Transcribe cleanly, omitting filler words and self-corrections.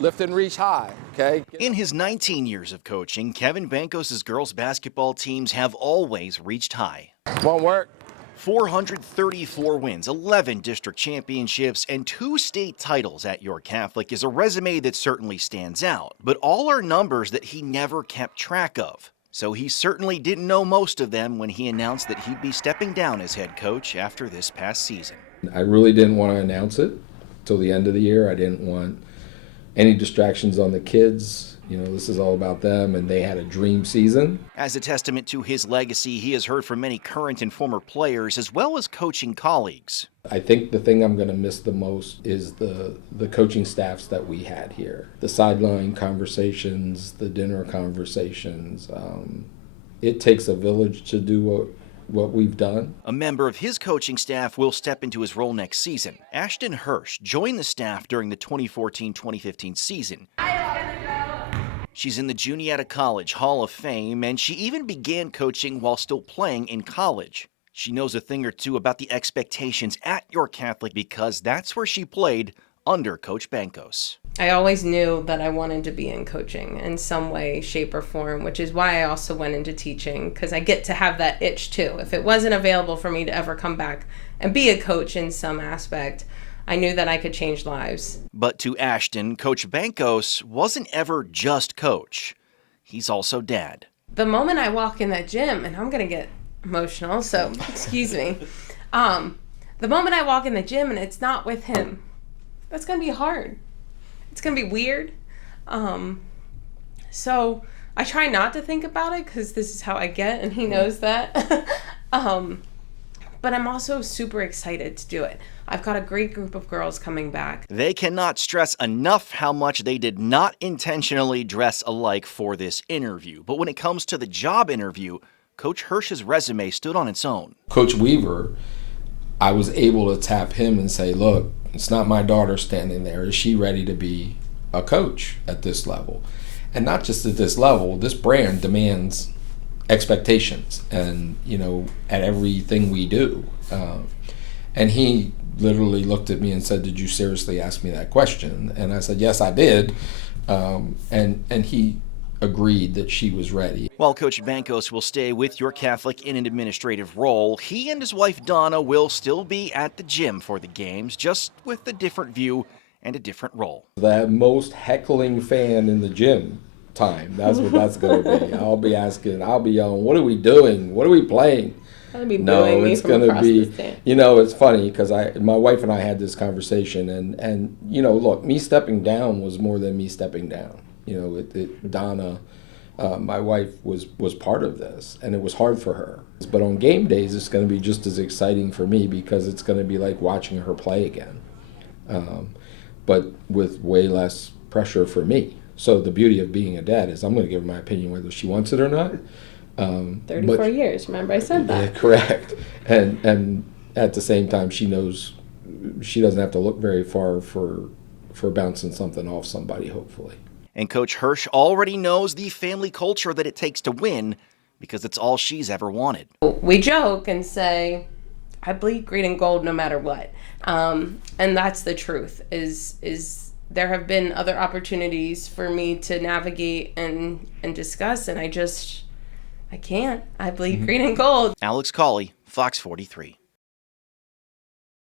lift and reach high, okay? In his 19 years of coaching, Kevin Bankos' girls basketball teams have always reached high. Won't work. 434 wins, 11 district championships, and 2 state titles at York Catholic is a resume that certainly stands out, but all are numbers that he never kept track of. So he certainly didn't know most of them when he announced that he'd be stepping down as head coach after this past season. I really didn't want to announce it till the end of the year. I didn't want any distractions on the kids. You know, this is all about them, and they had a dream season. As a testament to his legacy, he has heard from many current and former players as well as coaching colleagues. I think the thing I'm going to miss the most is the coaching staffs that we had here. The sideline conversations, the dinner conversations. It takes a village to do what we've done. A member of his coaching staff will step into his role next season. Ashton Hirsch joined the staff during the 2014-2015 season. She's in the Juniata College Hall of Fame, and she even began coaching while still playing in college. She knows a thing or two about the expectations at York Catholic because that's where she played under Coach Bankos. I always knew that I wanted to be in coaching in some way, shape, or form, which is why I also went into teaching, because I get to have that itch too. If it wasn't available for me to ever come back and be a coach in some aspect, I knew that I could change lives. But to Ashton, Coach Bankos wasn't ever just coach. He's also dad. The moment I walk in that gym, and I'm going to get emotional, so excuse me. The moment I walk in the gym and it's not with him, that's going to be hard. It's going to be weird. So I try not to think about it because this is how I get, and he knows that. But I'm also super excited to do it. I've got a great group of girls coming back. They cannot stress enough how much they did not intentionally dress alike for this interview. But when it comes to the job interview, Coach Hirsch's resume stood on its own. Coach Weaver, I was able to tap him and say, look, it's not my daughter standing there. Is she ready to be a coach at this level? And not just at this level, this brand demands expectations and, you know, at everything we do. And he literally looked at me and said, did you seriously ask me that question? And I said, yes, I did. And he agreed that she was ready. While Coach Bankos will stay with York Catholic in an administrative role, he and his wife Donna will still be at the gym for the games, just with a different view and a different role. The most heckling fan in the gym time, that's what that's going to be. I'll be yelling, what are we doing? What are we playing? No, it's going to be, you know, it's funny because my wife and I had this conversation and, you know, look, me stepping down was more than me stepping down. You know, Donna, my wife, was part of this, and it was hard for her. But on game days, it's going to be just as exciting for me because it's going to be like watching her play again, but with way less pressure for me. So the beauty of being a dad is I'm going to give her my opinion whether she wants it or not. 34 years, remember I said that. Yeah, correct. And at the same time, she knows she doesn't have to look very far for bouncing something off somebody, hopefully. And Coach Hirsch already knows the family culture that it takes to win because it's all she's ever wanted. We joke and say, I bleed green and gold no matter what. And that's the truth, is there have been other opportunities for me to navigate and discuss, and I can't. I bleed green and gold. Alex Cawley, Fox 43.